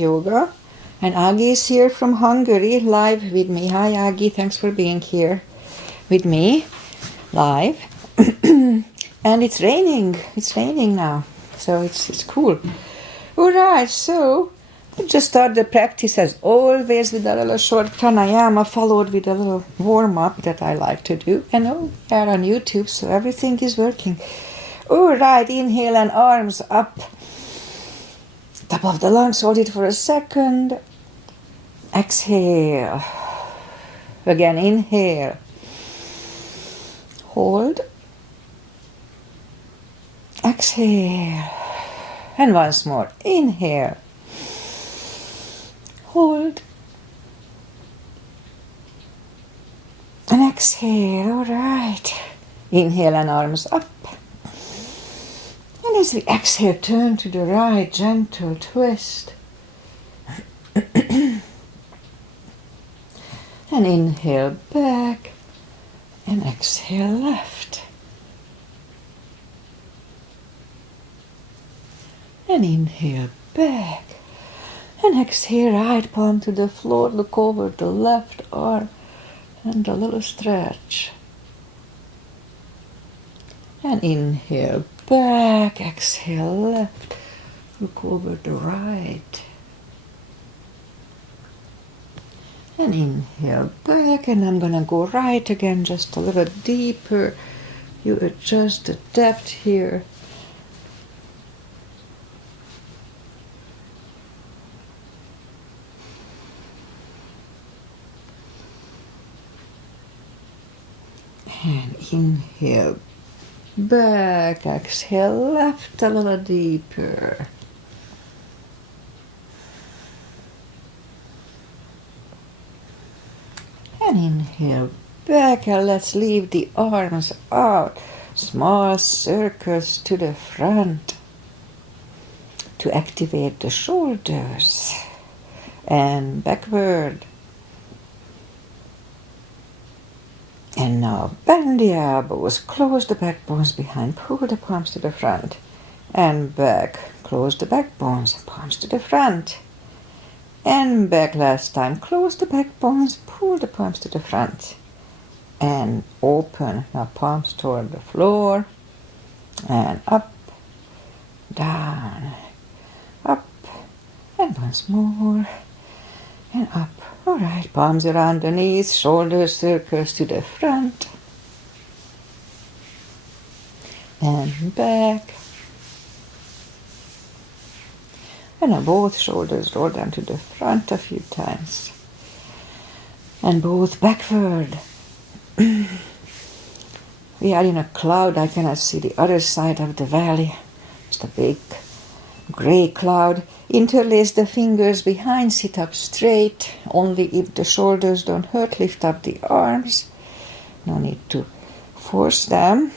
yoga. And Agi is here from Hungary, live with me. Hi Agi, thanks for being here with me, live. And it's raining now, so it's cool. Alright, so I just start the practice as always with a little short pranayama followed with a little warm-up that I like to do. And we are on YouTube, so everything is working. Alright, inhale and arms up. Top of the lungs, hold it for a second. Exhale. Again, inhale. Hold. Exhale. And once more. Inhale. Hold. And exhale. All right. Inhale and arms up. And as we exhale, turn to the right, gentle twist. And inhale back. And exhale left. And inhale back. And exhale, right palm to the floor. Look over the left arm. And a little stretch. And inhale back. Exhale left. Look over the right. And inhale back. And I'm going to go right again, just a little deeper. You adjust the depth here. And inhale back, exhale left a little deeper. And inhale back, and let's leave the arms out. Small circles to the front to activate the shoulders. And backward. And now bend the elbows, close the back bones behind, pull the palms to the front. And back, close the back bones, palms to the front. And back last time, close the back bones, pull the palms to the front. And open, now palms toward the floor. And up, down, up, and once more. And up. All right, palms around the knees, shoulders circles to the front. And back. And now both shoulders roll down to the front a few times. And both backward. We are in a cloud. I cannot see the other side of the valley. Just a big gray cloud. Interlace the fingers behind, sit up straight. Only if the shoulders don't hurt, lift up the arms. No need to force them.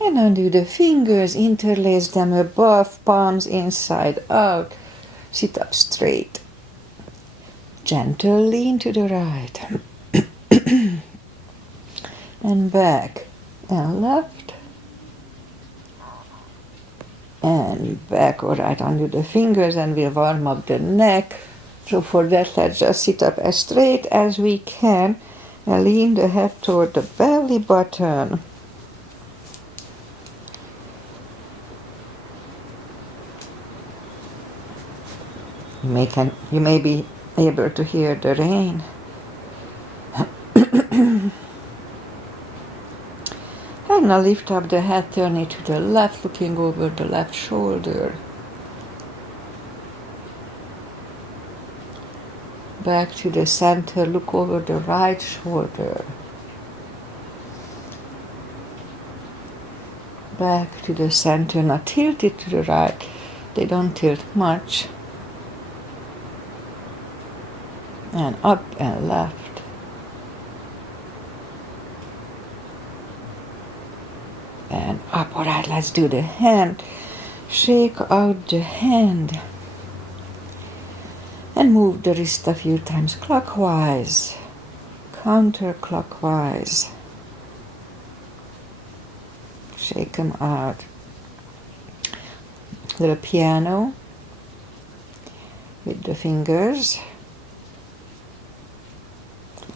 And undo the fingers, interlace them above, palms inside out. Sit up straight. Gentle lean to the right. And back and left. And back, all right, undo the fingers, and we'll warm up the neck. So for that, let's just sit up as straight as we can and lean the head toward the belly button. You may be able to hear the rain. And now lift up the head, turn it to the left, looking over the left shoulder. Back to the center, look over the right shoulder. Back to the center, now tilt it to the right. They don't tilt much. And up and left. And up. All right, let's do the hand. Shake out the hand. And move the wrist a few times clockwise, counterclockwise. Shake them out. Little piano. with the fingers.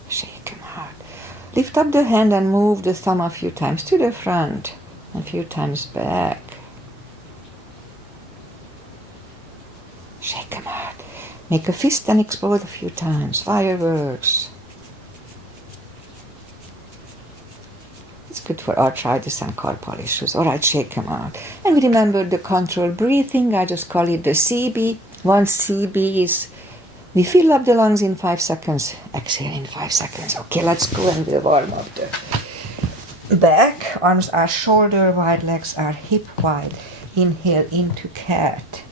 Shake them hard. Lift up the hand and move the thumb a few times to the front, a few times back. Shake them hard. Make a fist and explode a few times. Fireworks. It's good for arthritis and carpal issues. All right, shake them out. And we remember the controlled breathing. I just call it the CB. One CB is we fill up the lungs in 5 seconds. Exhale in 5 seconds. Okay, let's go and we'll warm up the back. Arms are shoulder wide, legs are hip wide. Inhale into cat.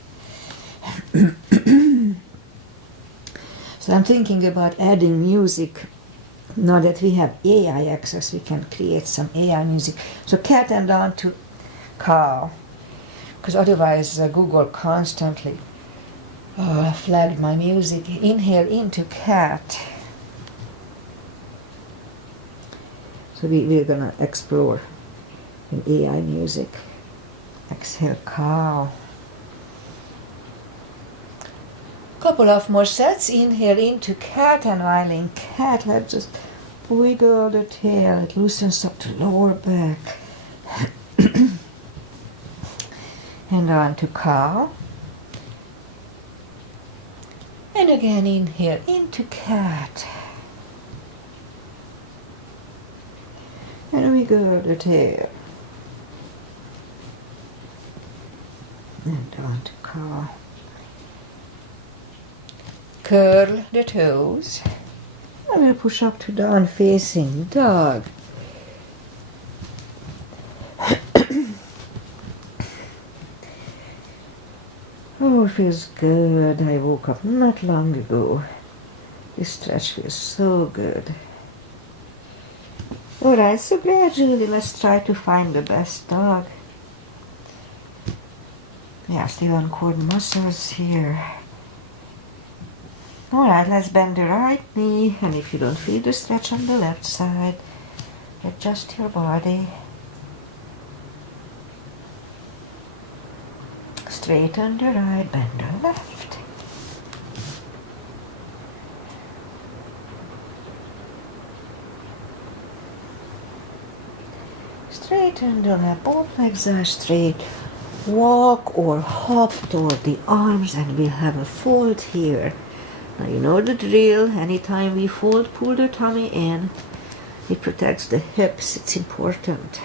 So I'm thinking about adding music. Now that we have AI access, we can create some AI music. So cat and down to cow, because otherwise Google constantly flagged my music. Inhale into cat. So we're gonna explore in AI music. Exhale cow. Couple of more sets. Inhale into cat, and while in cat, let's just wiggle the tail. It loosens up the lower back. And on to cow. And again inhale into cat. And wiggle the tail. And on to cow. Curl the toes. And we'll push up to down facing dog. Oh, it feels good. I woke up not long ago. This stretch feels so good. Alright, so gradually let's try to find the best dog. Yeah, still on core muscles here. Alright, let's bend the right knee, and if you don't feel the stretch on the left side, adjust your body. Straighten the right, bend the left. Straighten the left, both legs are straight. Walk or hop toward the arms, and we'll have a fold here. Now you know the drill. Anytime we fold, pull the tummy in. It protects the hips. It's important.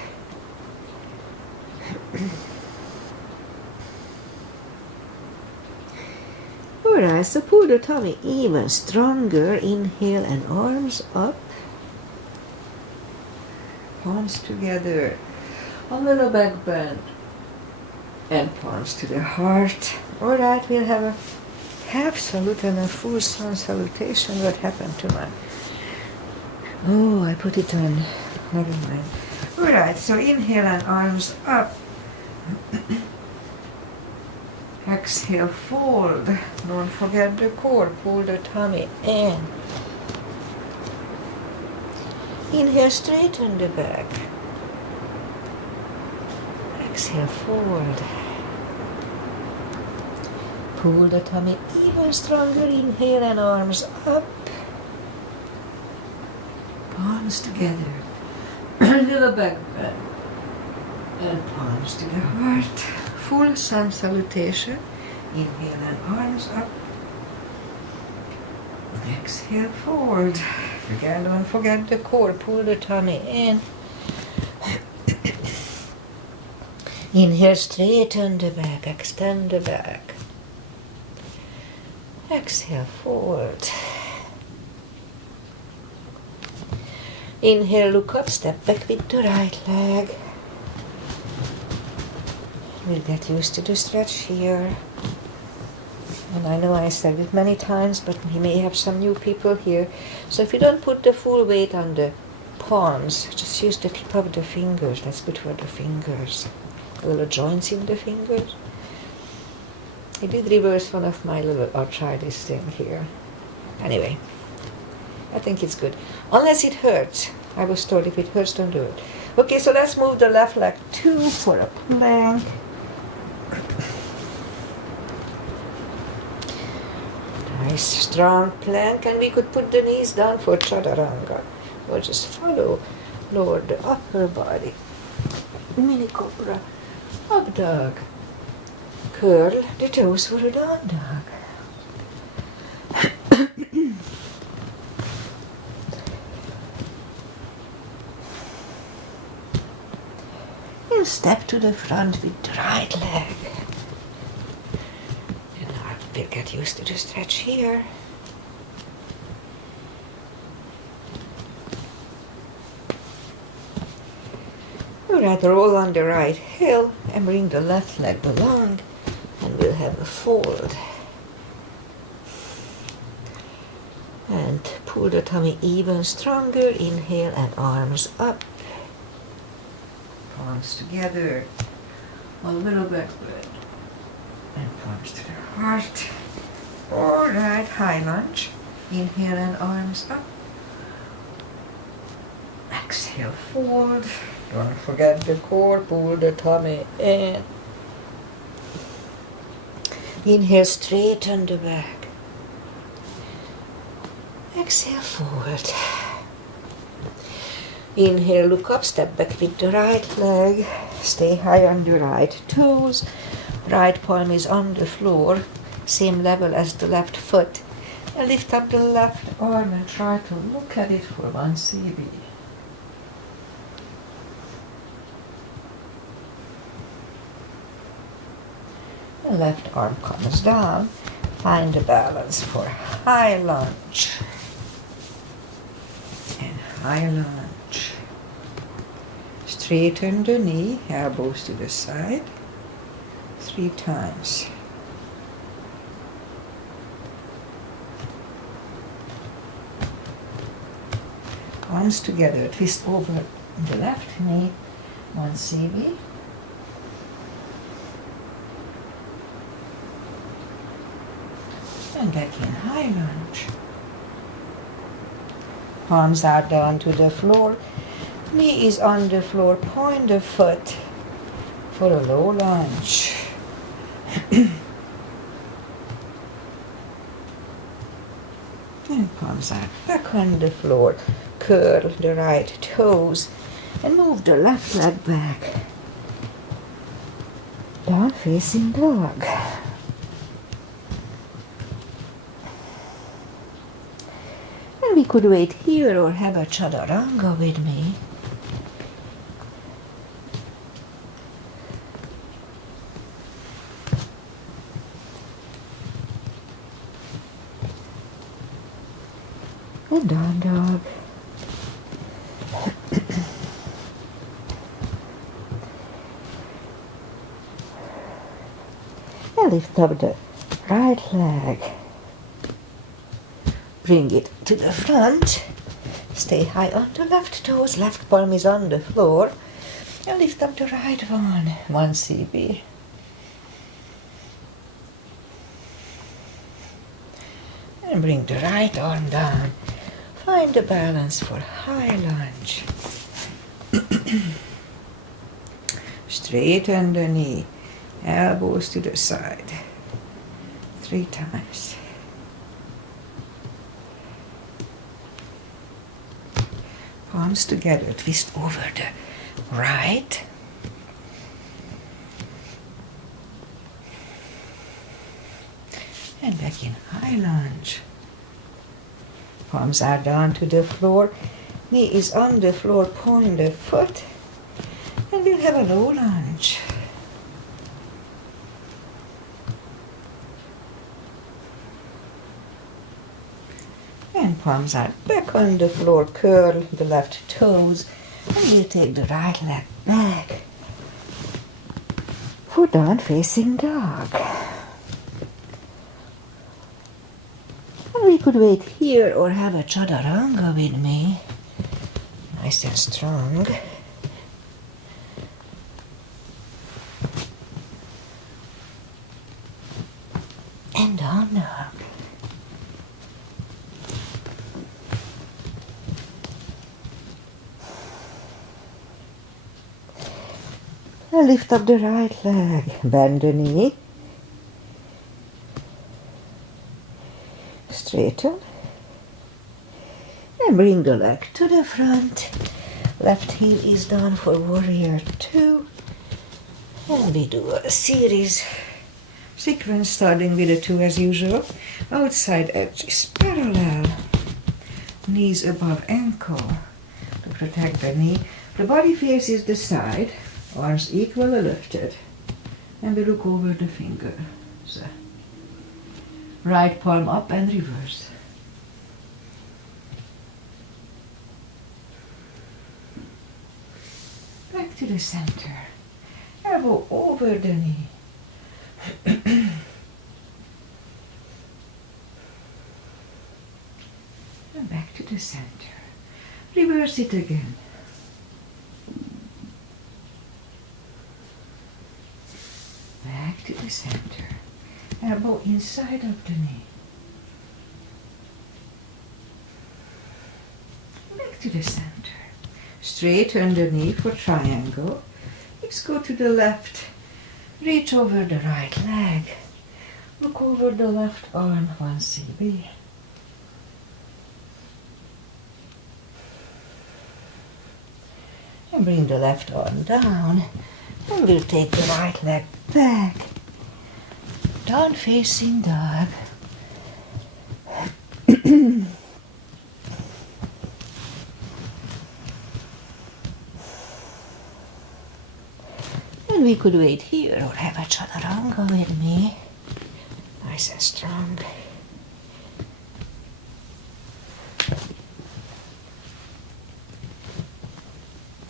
Alright, so pull the tummy even stronger. Inhale and arms up. Palms together. A little back bend. And palms to the heart. Alright, we'll have a half salute and a full sun salutation. What happened to my... Oh, I put it on. Never mind. Alright, so inhale and arms up. Exhale, fold. Don't forget the core. Pull the tummy in. Inhale, straighten the back. Exhale, fold. Pull the tummy even stronger. Inhale and arms up. Palms together. Little back bend. And palms to the heart. Full sun salutation. Inhale and arms up. Exhale, fold. Again, don't forget the core. Pull the tummy in. Inhale, straighten the back. Extend the back. Exhale, forward. Inhale, look up, step back with the right leg. We'll get used to the stretch here. And I know I said it many times, but we may have some new people here. So if you don't put the full weight on the palms, just use the tip of the fingers. That's good for the fingers. The little joints in the fingers. I did reverse one of my little arthritis thing here. Anyway, I think it's good. Unless it hurts. I was told if it hurts, don't do it. Okay, so let's move the left leg 2 for a plank. nice strong plank, and we could put the knees down for chaturanga. Or just follow, lower the upper body. Mini cobra, up dog. Curl the toes for a down dog. And step to the front with the right leg. And now we'll get used to the stretch here. Alright, roll on the right heel and bring the left leg along, and we'll have a fold. And pull the tummy even stronger. Inhale and arms up. Palms together. A little backward. And palms to the heart. Alright, high lunge. Inhale and arms up. Exhale, fold. Don't forget the core. Pull the tummy in. Inhale, straighten the back. Exhale, forward. Inhale, look up, step back with the right leg. Stay high on the right toes. Right palm is on the floor, same level as the left foot. And lift up the left arm and try to look at it for 1 cb. The left arm comes down. Find the balance for high lunge. And high lunge. Straighten the knee, elbows to the side. 3 times. Arms together, twist over the left knee, 1 cb. And back in high lunge. Palms are down to the floor. Knee is on the floor. Point the foot for a low lunge. And palms are back on the floor. Curl the right toes and move the left leg back. Down facing dog. We could wait here or have a chaturanga with me. And down dog. And lift up the right leg. Bring it to the front. Stay high on the left toes. Left palm is on the floor. And lift up the right one. 1 cb. And bring the right arm down. Find the balance for high lunge. Straighten the knee. Elbows to the side. 3 times. Palms together, twist over the right. And back in high lunge. Palms are down to the floor. Knee is on the floor, point the foot. And we'll have a low lunge. And palms are back on the floor, curl the left toes, and we'll take the right leg back for down facing dog. And we could wait here or have a chaturanga with me, nice and strong. And down dog. Lift up the right leg, bend the knee. Straighten. And bring the leg to the front. Left heel is down for warrior 2. And we do a sequence starting with a 2 as usual. Outside edge is parallel. Knees above ankle to protect the knee. The body faces the side, arms equally lifted. And we look over the fingers. Right palm up and reverse. Back to the center. Elbow over the knee. And back to the center. Reverse it again. Back to the center. Elbow inside of the knee. Back to the center. Straighten the knee for triangle. Let's go to the left. Reach over the right leg. Look over the left arm, 1 cb. And bring the left arm down. And we'll take the right leg back. Down facing dog. And we could wait here or have a chaturanga with me. Nice and strong.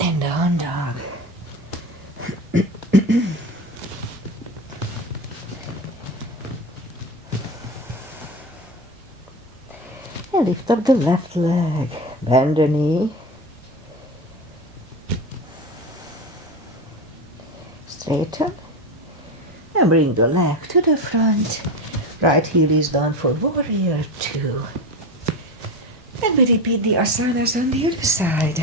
And down dog. And lift up the left leg. Bend the knee. Straighten. And bring the leg to the front. Right heel is down for warrior 2. And we repeat the asanas on the other side.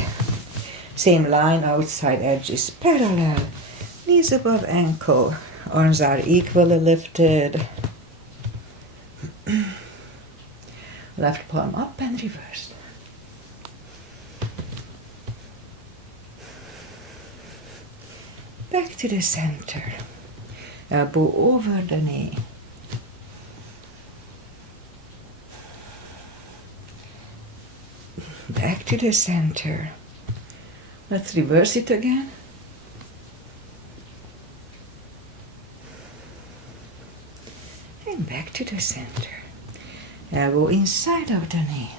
Same line, outside edge is parallel. Knees above ankle. Arms are equally lifted. Left palm up and reversed. Back to the center. Elbow over the knee. Back to the center. Let's reverse it again. And back to the center. Elbow inside of the knee.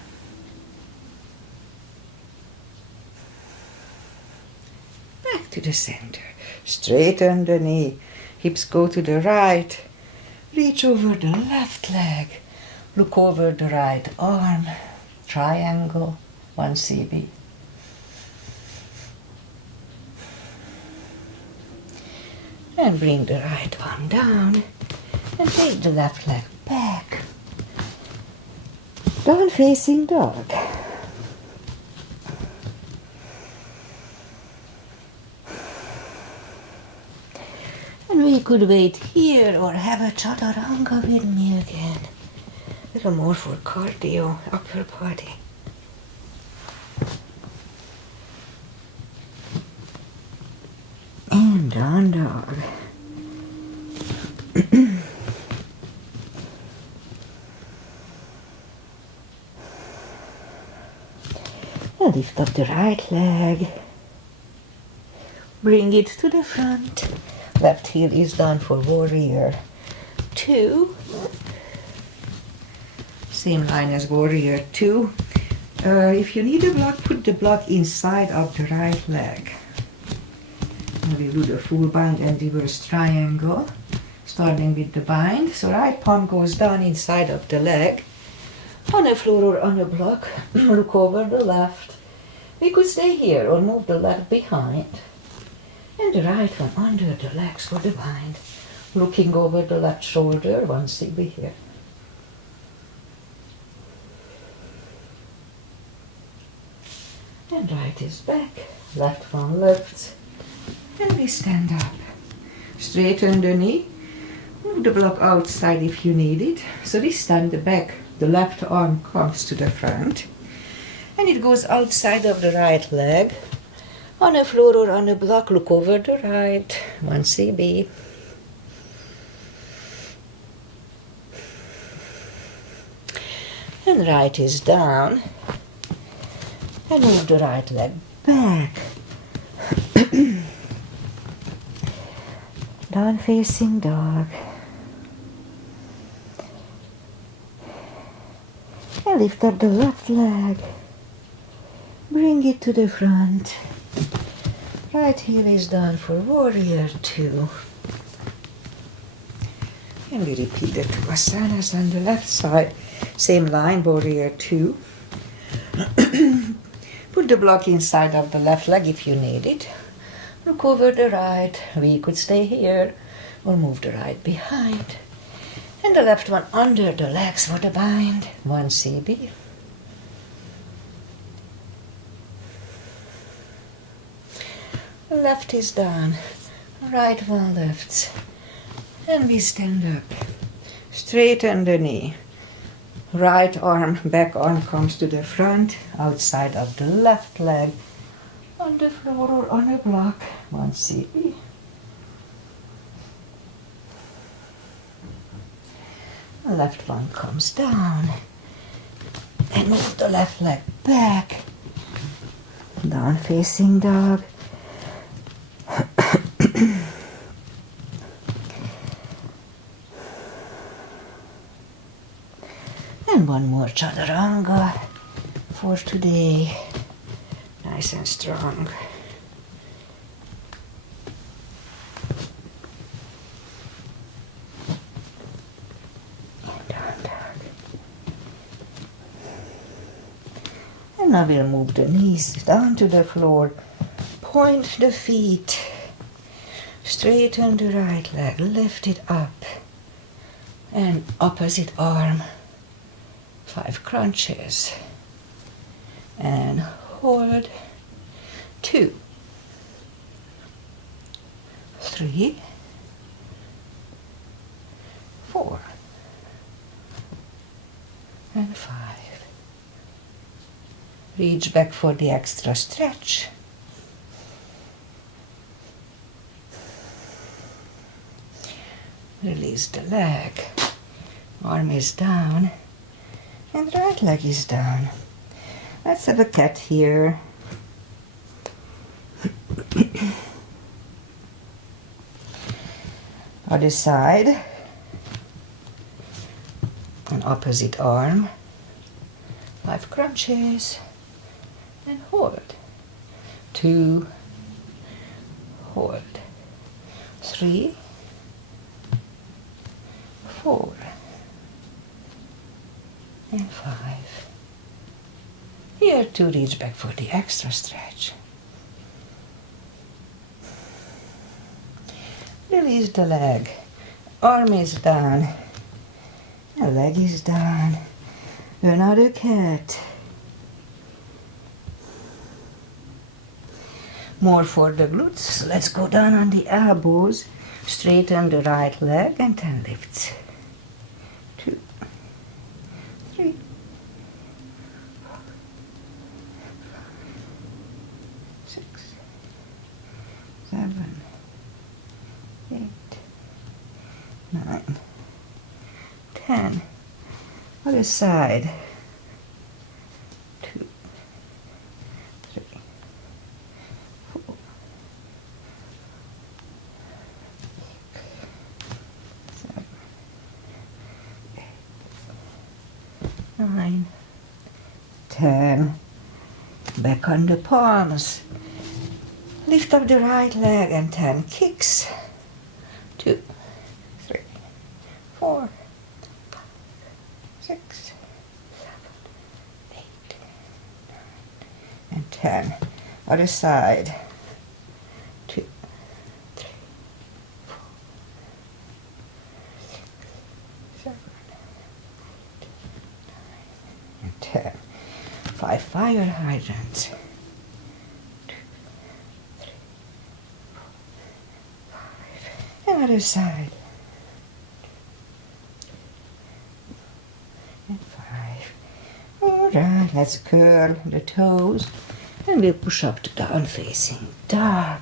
Back to the center. Straighten the knee. Hips go to the right. Reach over the left leg. Look over the right arm. Triangle, 1 cb. And bring the right arm down. And take the left leg back. Down facing dog. And we could wait here or have a chaturanga with me again. A little more for cardio, upper body. And down dog. And lift up the right leg. Bring it to the front. Left heel is down for warrior 2. Same line as warrior 2. If you need a block, put the block inside of the right leg. And we do the full bind and reverse triangle. Starting with the bind. So right palm goes down inside of the leg. On a floor or on a block. Look over the left. We could stay here or move the leg behind. And the right one under the legs for the bind. Looking over the left shoulder, 1 cb here. And right is back, left one lifts. And we stand up. Straighten the knee. Move the block outside if you need it. So this time the back The left arm comes to the front and it goes outside of the right leg. On a floor or on a block, look over the right, 1 CB. And right is down. And move the right leg back. Down facing dog. And lift up the left leg. Bring it to the front. Right heel is down for warrior 2. And we repeat the 2 asanas on the left side. Same line, warrior 2. Put the block inside of the left leg if you need it. Look over the right. We could stay here or move the right behind. And the left one under the legs for the bind. 1 CB. Left is down. Right one lifts. And we stand up. Straighten the knee. Right arm, back arm comes to the front, outside of the left leg, on the floor or on a block, 1 CB. The left one comes down, and move the left leg back, down facing dog. And one more chaturanga for today, nice and strong. And now we'll move the knees down to the floor, point the feet, straighten the right leg, lift it up, and opposite arm. 5 crunches and hold 2, 3, 4 and 5. Reach back for the extra stretch. Release the leg. Arm is down. And right leg is down. Let's have a cat here. Other side. An opposite arm. 5 crunches. And hold. 2. Hold. 3. 4. And 5. Here to reach back for the extra stretch. Release the leg. Arm is down. The leg is down. Another cat. More for the glutes. Let's go down on the elbows. Straighten the right leg and 10 lifts. 2, 3, 4, 6, 7, 8, 9, 10. Other side. 2, 3, 4, 7, 8, 9, 10. Back on the palms. Lift up the right leg and 10 kicks. 2, 3, 4, 5, 6, 7, 8, 9, and 10. Other side. 2, 3, 4, 6, 7, 8, 9, and 10. 5 fire hydrants. 2, 3, 4, 5. And other side. and 5. Alright, let's curl the toes and we'll push up to down facing dog.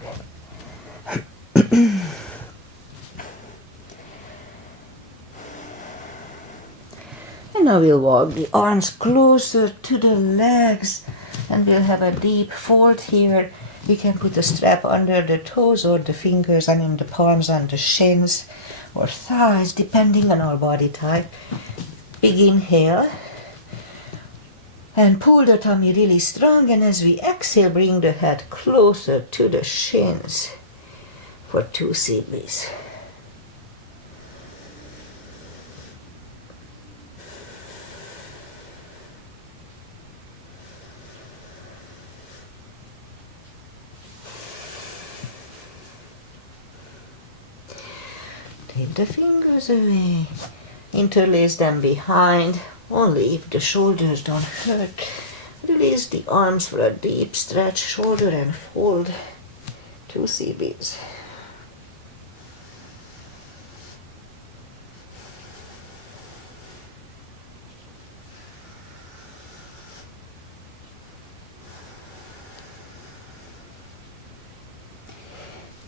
And now we'll walk the arms closer to the legs and we'll have a deep fold here. We can put a strap under the toes or the fingers, the palms on the shins or thighs, depending on our body type. Big inhale and pull the tummy really strong, and as we exhale, bring the head closer to the shins for 2 CBs. Take the fingers away, interlace them behind, only if the shoulders don't hurt. Release the arms for a deep stretch, shoulder and fold, 2 CBs.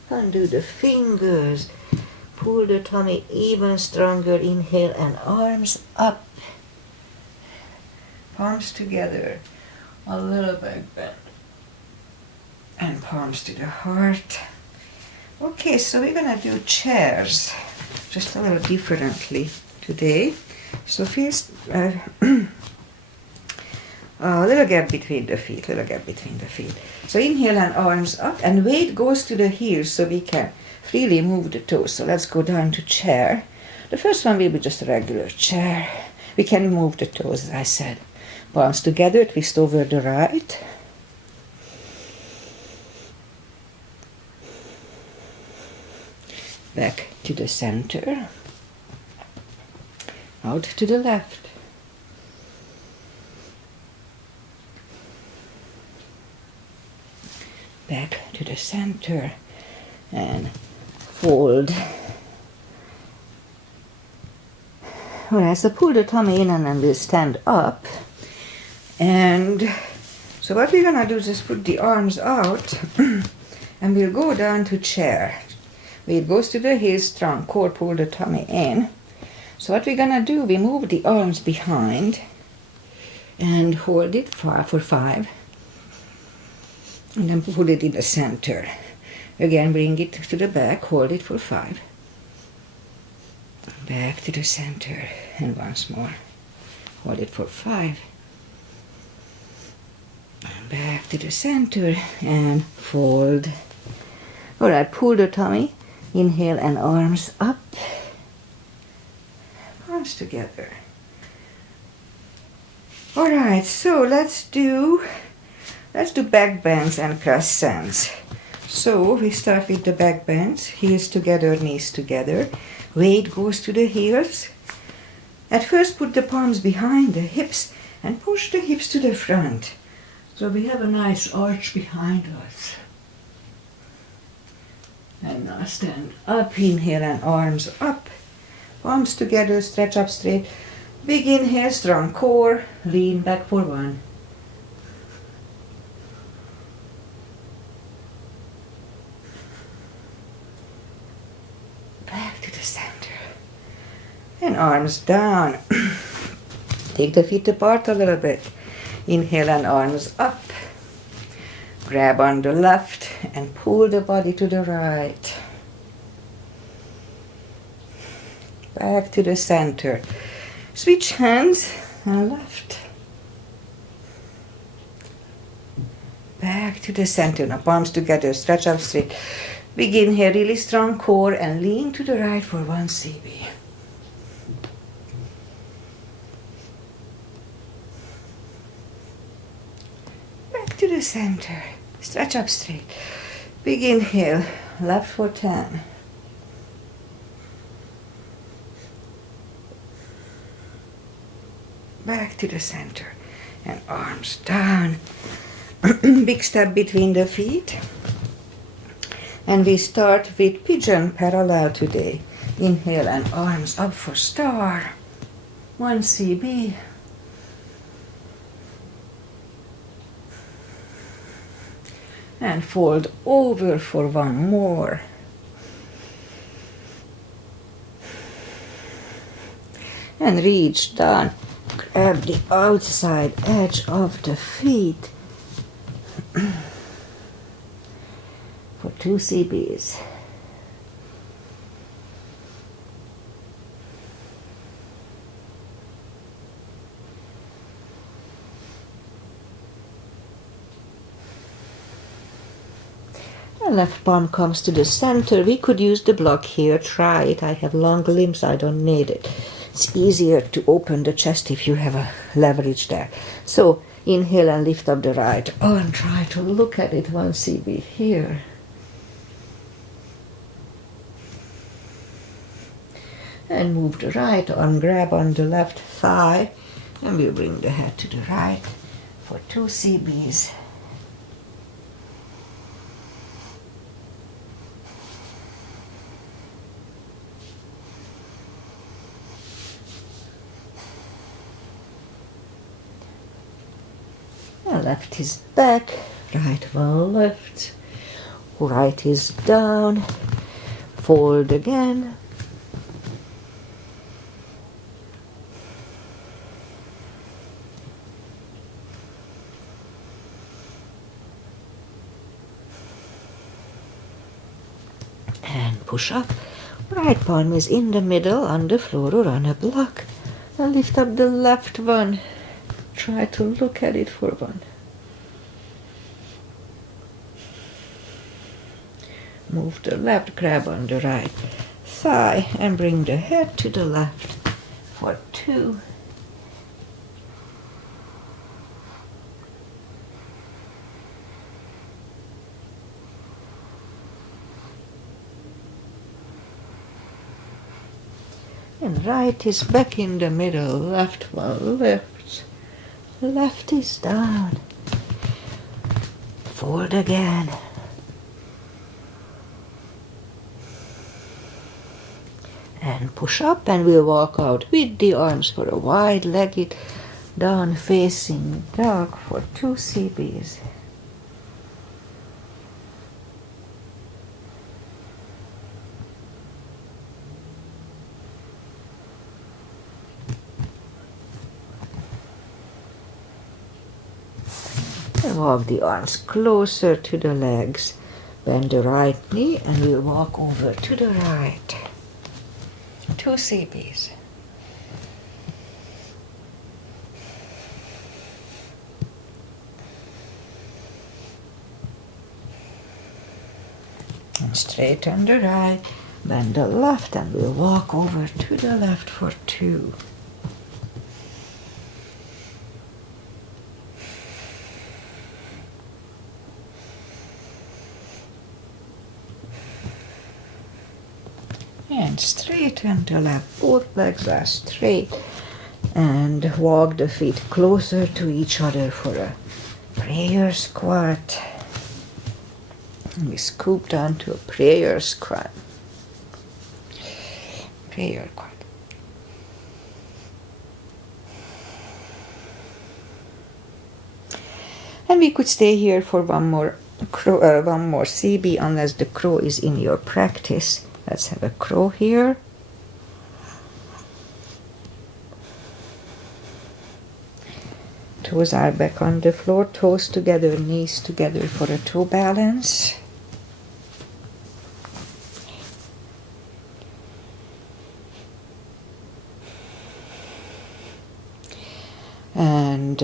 Undo the fingers. Pull the tummy even stronger. Inhale and arms up. Palms together. A little back bend. And palms to the heart. Okay, so we're going to do chairs just a little differently today. So first, a little gap between the feet, So inhale and arms up, and weight goes to the heels so we can freely move the toes. So let's go down to chair. The first one will be just a regular chair. We can move the toes, as I said. Palms together, twist over the right. Back to the center. Out to the left. Back to the center and fold. Alright, so pull the tummy in and then we'll stand up. And so what we're going to do is just put the arms out and we'll go down to chair. Weight goes to the heels, strong core, pull the tummy in. So what we're going to do, we move the arms behind and hold it for 5. And then put it in the center. Again, bring it to the back, hold it for 5. Back to the center, and once more. Hold it for 5. And back to the center, and fold. Alright, pull the tummy, inhale and arms up. Palms together. Alright, so let's do back bends and crescents. So we start with the back bends, heels together, knees together. Weight goes to the heels. At first put the palms behind the hips and push the hips to the front. So we have a nice arch behind us. And now stand up, inhale and arms up. Palms together, stretch up straight. Big inhale, strong core, lean back for 1. Back to the center. And arms down. Take the feet apart a little bit. Inhale and arms up. Grab on the left and pull the body to the right. Back to the center. Switch hands and left. Back to the center. Now palms together, stretch up straight. Begin here, really strong core and lean to the right for 1 CB. Back to the center. Stretch up straight. Big inhale, left for 10. Back to the center and arms down. Big step between the feet. And we start with pigeon parallel today. Inhale and arms up for star. 1 CB. And fold over for 1 more. And reach down, grab the outside edge of the feet for 2 CBs. The left palm comes to the center. We could use the block here. Try it. I have long limbs. I don't need it. It's easier to open the chest if you have a leverage there. So inhale and lift up the right arm. Try to look at it. 1 CB here. And move the right arm. Grab on the left thigh. And we'll bring the head to the right for 2 CBs. Left is back, right one left, right is down, fold again, and push up. Right palm is in the middle on the floor or on a block, and lift up the left one. Try to look at it for 1. Move the left, grab on the right thigh and bring the head to the left for 2. And right is back in the middle, left one left. Left is down. Fold again. And push up, and we'll walk out with the arms for a wide-legged down facing dog for 2 CBs. And walk the arms closer to the legs. Bend the right knee and we'll walk over to the right. 2 CBs. And straighten the right, bend the left, and we'll walk over to the left for 2. And straighten the left, both legs are straight, and walk the feet closer to each other for a prayer squat. And we scoop down to a prayer squat. Prayer squat. And we could stay here for one more CB unless the crow is in your practice. Let's have a crow here. Toes are back on the floor, toes together, knees together for a toe balance. And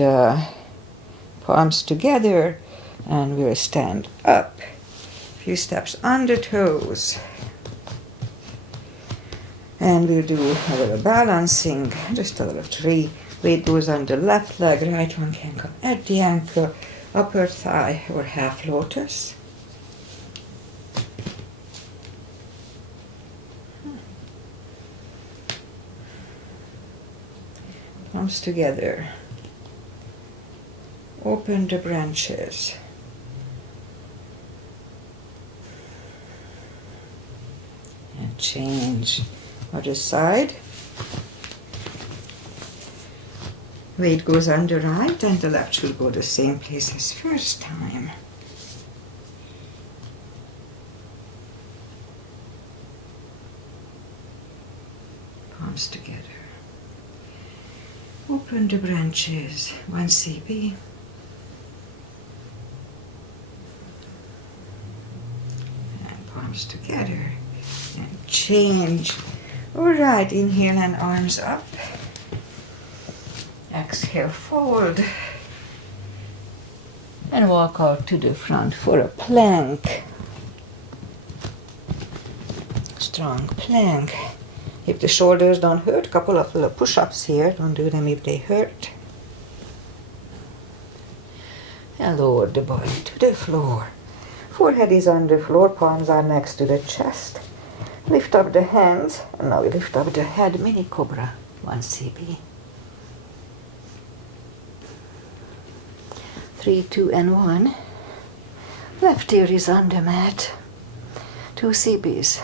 palms together, and we'll stand up. A few steps on the toes. And we'll do a little balancing, just a little 3. Weight goes on the left leg, right one can come at the ankle, upper thigh or half lotus. Palms together. Open the branches. And change other side. Weight goes on the right and the left should go the same place as first time. Palms together. Open the branches, 1 cb. And palms together. And change. Alright, inhale and arms up. Exhale, fold. And walk out to the front for a plank. Strong plank. If the shoulders don't hurt, couple of little push-ups here. Don't do them if they hurt. And lower the body to the floor. Forehead is on the floor, palms are next to the chest. Lift up the hands, and now we lift up the head, mini cobra, 1 cb. 3, 2, and 1. Left ear is on the mat, 2 cbs.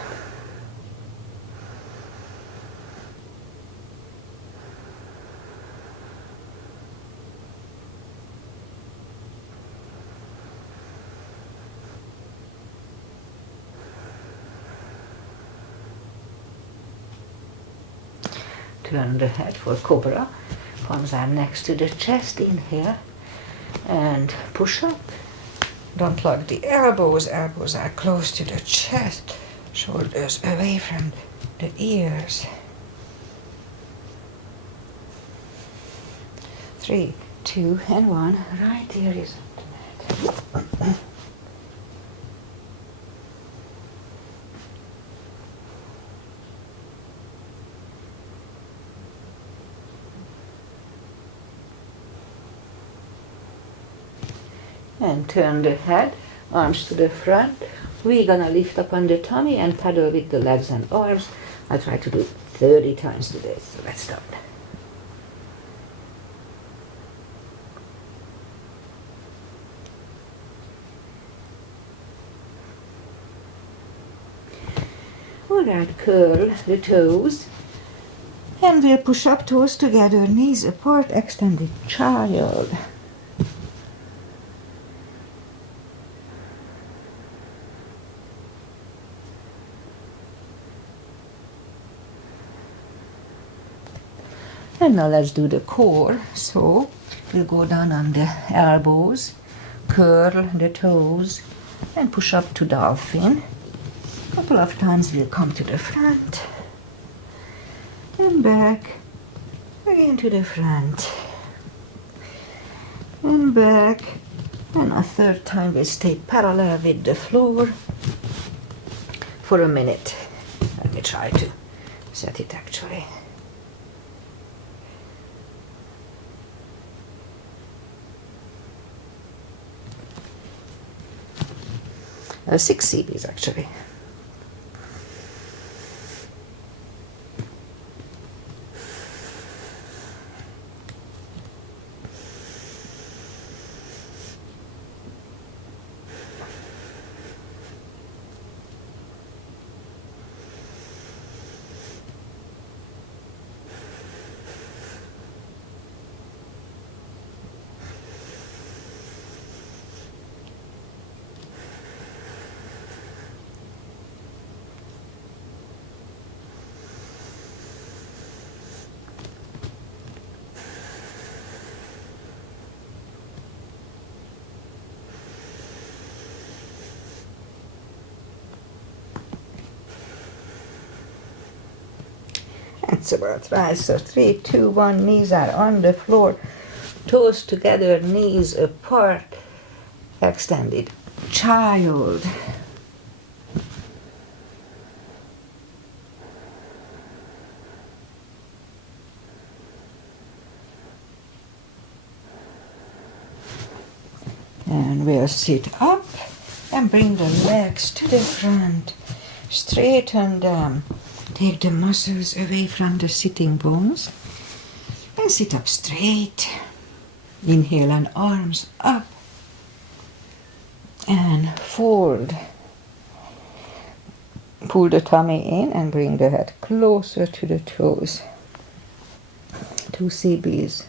Turn the head for cobra. Palms are next to the chest. Inhale and push up. Don't lock the elbows. Elbows are close to the chest. Shoulders away from the ears. 3, 2, and 1. Right ear is on the mat. And turn the head, arms to the front. We're gonna lift up on the tummy and paddle with the legs and arms. I'll try to do it 30 times today, so let's start. Alright, curl the toes. And we'll push up, toes together, knees apart, extended child. And now let's do the core. So we'll go down on the elbows, curl the toes, and push up to dolphin. A couple of times we'll come to the front and back, again to the front and back, and a third time we'll stay parallel with the floor for a minute. Let me try to set it actually. 6 cbs actually. That's about right. So 3, 2, 1, knees are on the floor, toes together, knees apart, extended child. And we'll sit up and bring the legs to the front, straighten them. Take the muscles away from the sitting bones and sit up straight. Inhale and arms up and fold. Pull the tummy in and bring the head closer to the toes. 2 cbs.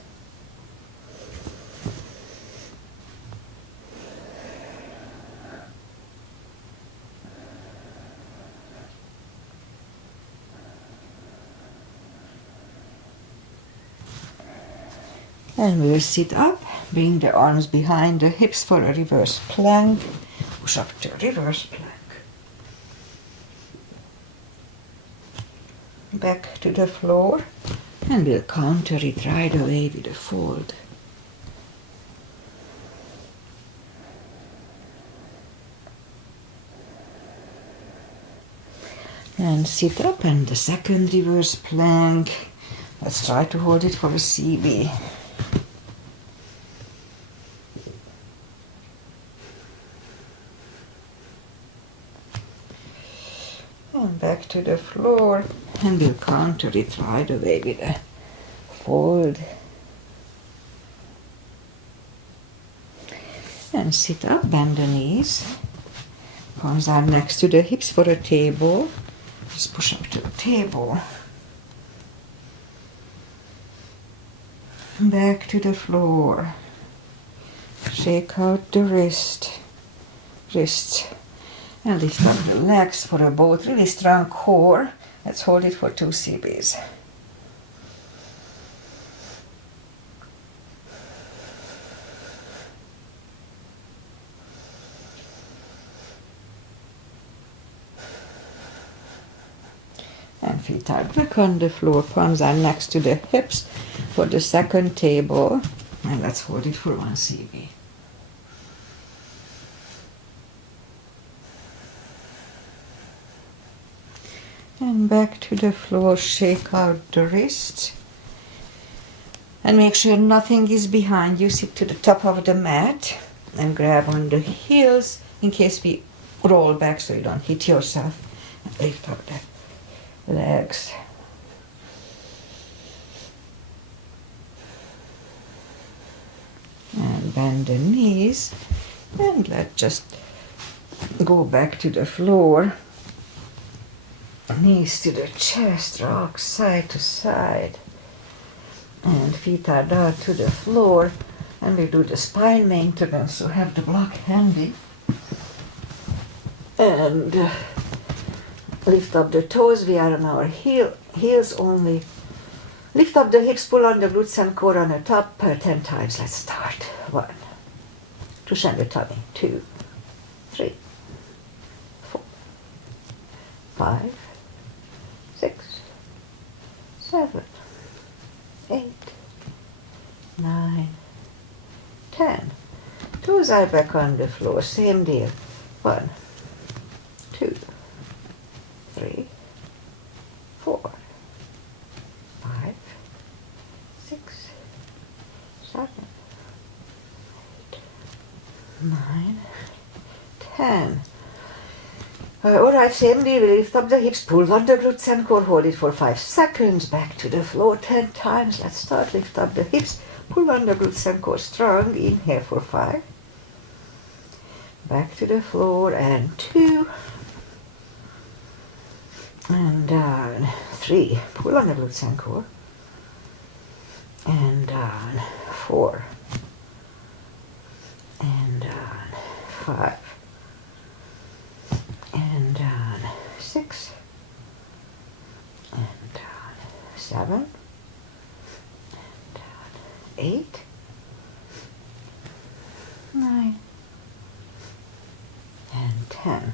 And we'll sit up, bring the arms behind the hips for a reverse plank. Push up to reverse plank. Back to the floor, and we'll counter it right away with a fold. And sit up, and the second reverse plank. Let's try to hold it for a CB. And back to the floor, and we'll counter it right away with a fold. And sit up, bend the knees. Palms are next to the hips for a table. Just push up to the table. Back to the floor. Shake out the wrists. And lift up the legs for a both really strong core. Let's hold it for 2 CBs. And feet are back on the floor. Palms are next to the hips for the second table. And let's hold it for 1 CB. And back to the floor, shake out the wrists. And make sure nothing is behind you. Sit to the top of the mat and grab on the heels in case we roll back so you don't hit yourself. And lift up the legs. And bend the knees. And let's just go back to the floor. Knees to the chest, rock side to side. And feet are down to the floor. And we do the spine maintenance, so have the block handy. And lift up the toes, we are on our heels only. Lift up the hips, pull on the glutes and core on the top 10 times. Let's start. 1. Push on the tummy. 2, 3, 4, 5, 6, 7, 8, 9, 10. Toes are back on the floor. Same deal. 1, 2, 3, 4, 5, 6, 7, 8, 9, 10. Alright, same deal. Lift up the hips, pull on the glutes and core, hold it for 5 seconds. Back to the floor 10 times. Let's start. Lift up the hips, pull on the glutes and core strong. Inhale for 5. Back to the floor and 2. And down. 3. Pull on the glutes and core. And down. 4. And down. 5. And down. 6. And down. 7. And down. 8. 9. And 10.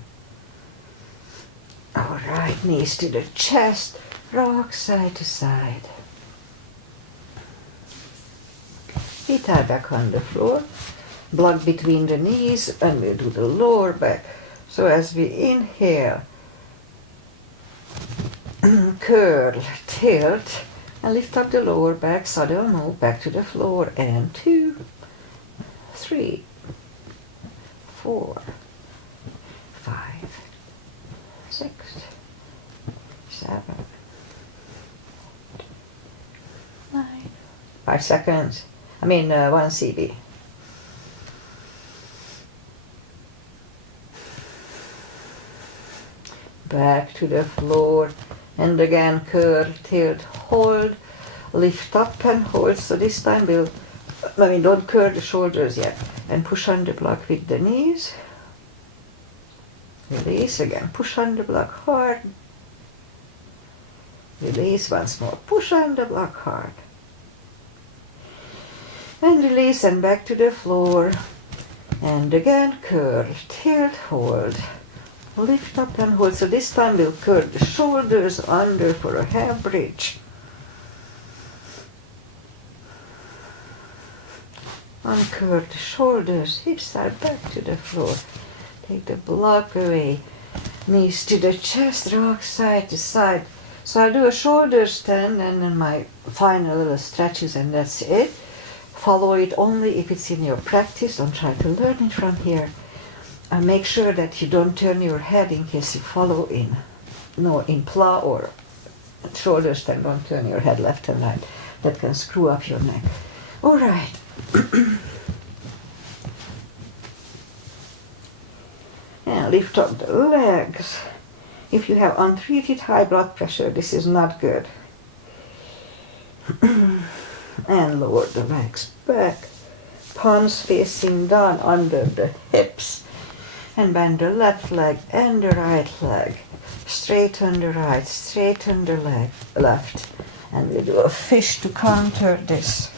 All right, knees to the chest, rock side to side. Feet are back on the floor, block between the knees, and we'll do the lower back. So as we inhale, curl, tilt, and lift up the lower back, sudden move back to the floor, and 2, 3, 4, 5, 6, 7, 9. 5 seconds. 1 CB. Back to the floor, and again curl, tilt, hold, lift up and hold. So this time don't curl the shoulders yet, and push on the block with the knees. Release again, push on the block hard. Release once more, push on the block hard. And release and back to the floor. And again curl, tilt, hold. Lift up and hold. So this time we'll curl the shoulders under for a half bridge. Uncurl the shoulders, hips are back to the floor. Take the block away. Knees to the chest, rock side to side. So I'll do a shoulder stand and then my final little stretches and that's it. Follow it only if it's in your practice. Don't try to learn it from here. And make sure that you don't turn your head in case you follow in plow or shoulder stand. Don't turn your head left and right. That can screw up your neck. All right. And lift up the legs. If you have untreated high blood pressure, this is not good. And lower the legs back. Palms facing down under the hips. And bend the left leg and the right leg. Straighten the right, straighten the leg left. And we do a fish to counter this.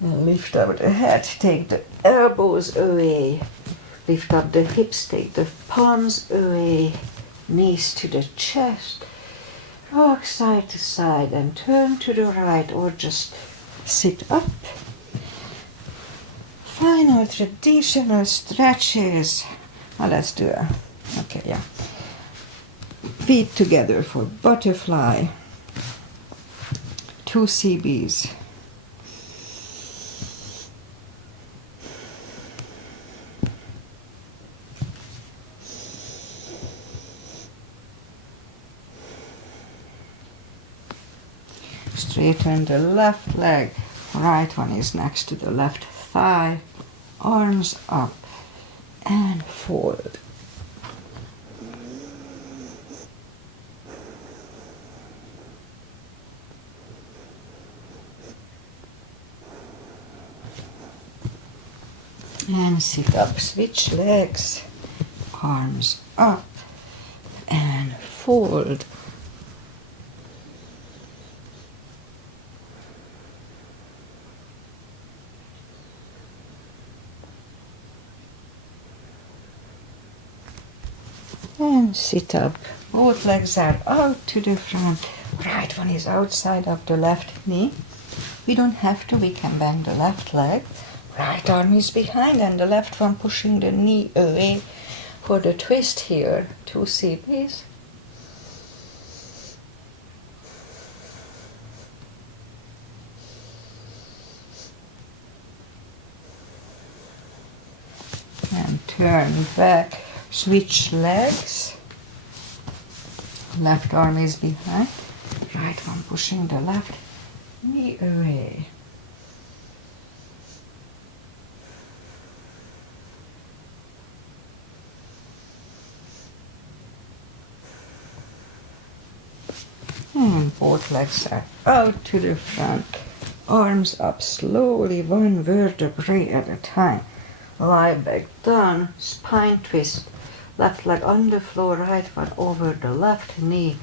And lift up the head, take the elbows away. Lift up the hips, take the palms away. Knees to the chest. Rock side to side and turn to the right or just sit up. Final traditional stretches. Now let's do a, okay, yeah. Feet together for butterfly. 2 CBs. Straighten the left leg, right one is next to the left thigh, arms up and fold. And sit up, switch legs, arms up and fold. And sit up. Both legs are out to the front. Right one is outside of the left knee. We don't have to, we can bend the left leg. Right arm is behind and the left one pushing the knee away for the twist here. 2 CBs. And turn back. Switch legs. Left arm is behind. Right one pushing the left knee away. And both legs are out to the front. Arms up slowly, one vertebrae at a time. Lie back down, spine twist. Left leg on the floor, right one over the left knee.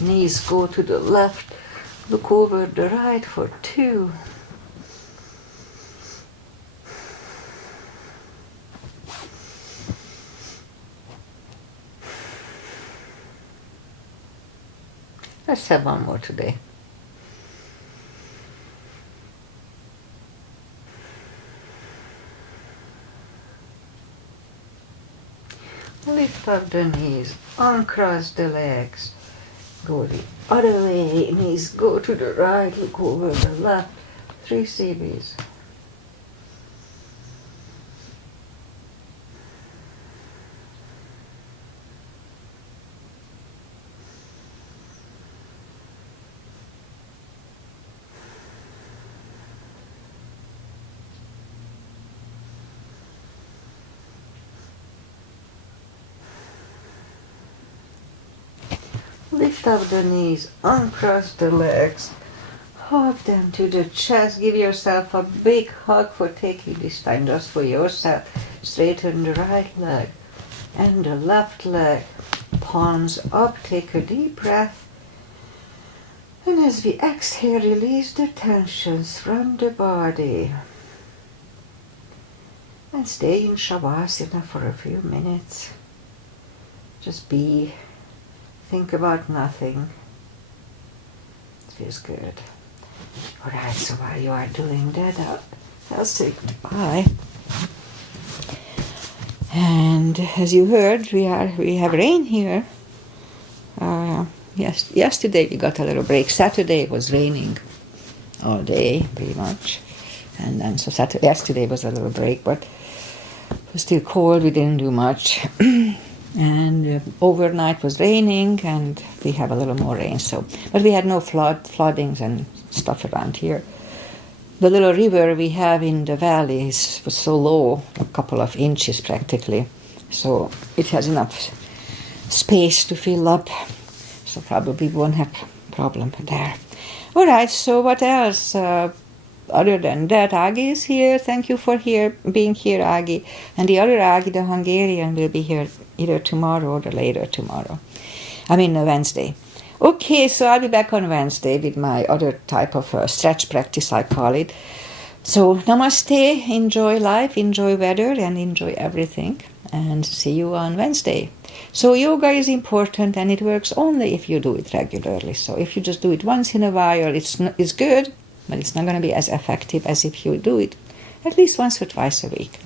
Knees go to the left. Look over the right for 2. Let's have one more today. Lift up the knees, uncross the legs, go the other way, knees go to the right, look over the left, 3 CBs. Lift up the knees, uncross the legs, hug them to the chest, give yourself a big hug for taking this time just for yourself. Straighten the right leg and the left leg, palms up, take a deep breath. And as we exhale, release the tensions from the body. And stay in Shavasana for a few minutes. Just be, think about nothing. It feels good. Alright, so while you are doing that, I'll say goodbye. And as you heard, we have rain here. Yesterday we got a little break. Saturday it was raining all day, pretty much. And then so yesterday was a little break, but it was still cold. We didn't do much. And overnight was raining, and we have a little more rain. But we had no floodings and stuff around here. The little river we have in the valley was so low, a couple of inches practically. So it has enough space to fill up. So probably won't have problem there. All right, so what else? Other than that, Agi is here. Thank you for being here, Agi. And the other Agi, the Hungarian, will be here either tomorrow or later tomorrow. Wednesday. Okay, so I'll be back on Wednesday with my other type of stretch practice, I call it. So namaste, enjoy life, enjoy weather, and enjoy everything. And see you on Wednesday. So yoga is important, and it works only if you do it regularly. So if you just do it once in a while, it's good, but it's not going to be as effective as if you do it at least once or twice a week.